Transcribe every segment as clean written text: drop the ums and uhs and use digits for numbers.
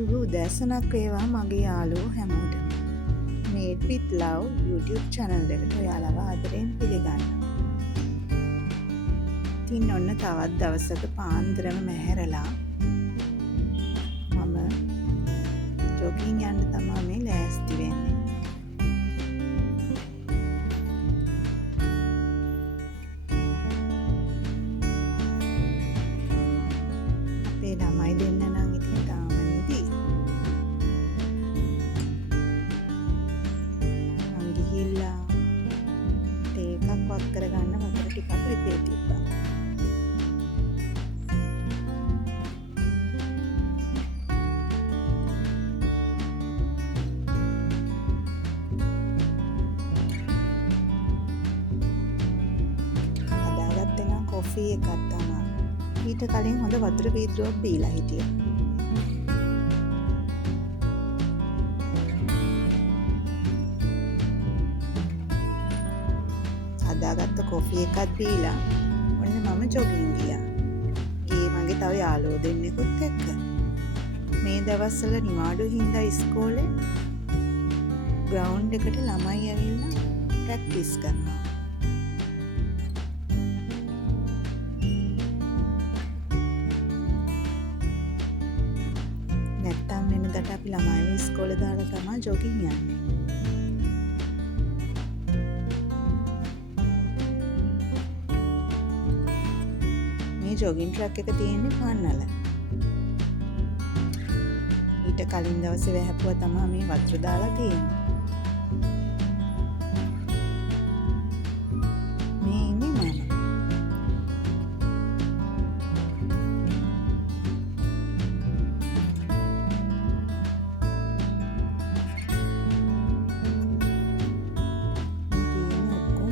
සුබ උදෑසනක් වේවා මගේ යාළුවෝ හැමෝටම. Made with Love YouTube channel එකට ඔයාලව ආදරයෙන් පිළිගන්නවා. ඉතින් ඔන්න තවත් දවසක පාන්දරම මැහැරලා මම ජොගින් යන්න තමයි මේ ලෑස්ති වෙන්නේ. අපේ ළමයි දෙන්න නම් ඉතින් තාම නිදි. මං ගිහිල්ලා තේ එකක් වත් කරගන්න වතුර ටිකක් රිදේ තිබ්බා. හදාගත්තේ නම් කොෆි එකක් තමයි. ඊට කලින් හොඳ වතුර බීත්‍රුවක් බීලා හිටියා. හදාගත්ත කොෆි එකත් බීලා ඔන්න මම ජොගින් ගියා. ගියේ මගේ තව යාළුවෝ දෙන්නෙකුත් එක්ක. මේ දවස්වල නිවාඩු හින්දා ඉස්කෝලේ ග්‍රවුන්ඩ් එකට ළමයි ඇවිල්ලා ප්‍රැක්ටිස් කරනවා. නැත්තම් වෙනදට අපි ළමයිව ඉස්කෝලේ දාලා තමයි ජොගින් යන්නේ. මේ ජොගින් ට්‍රැක් එක තියෙන්නේ පන්නල. ඊට කලින් දවසේ වැහැපුවා තමයි මේ වතුර දාලා තියෙන්නේ. මේ ඉන්නේ මම.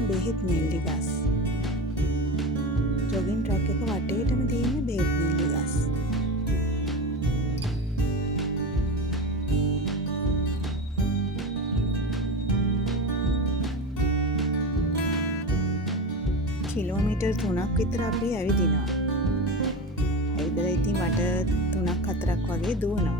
බෙහෙත් නෙල්ලි ගස්. ජොගින් ට්‍රැක් එක වටේටම තියෙන බෙහෙත් නෙල්ලි ගස්. කිලෝමීටර් 3ක් විතර අපි ඇවිදිනවා. ඇවිදලා ඉතින් වට 3ක් 4ක් වගේ දුවනවා.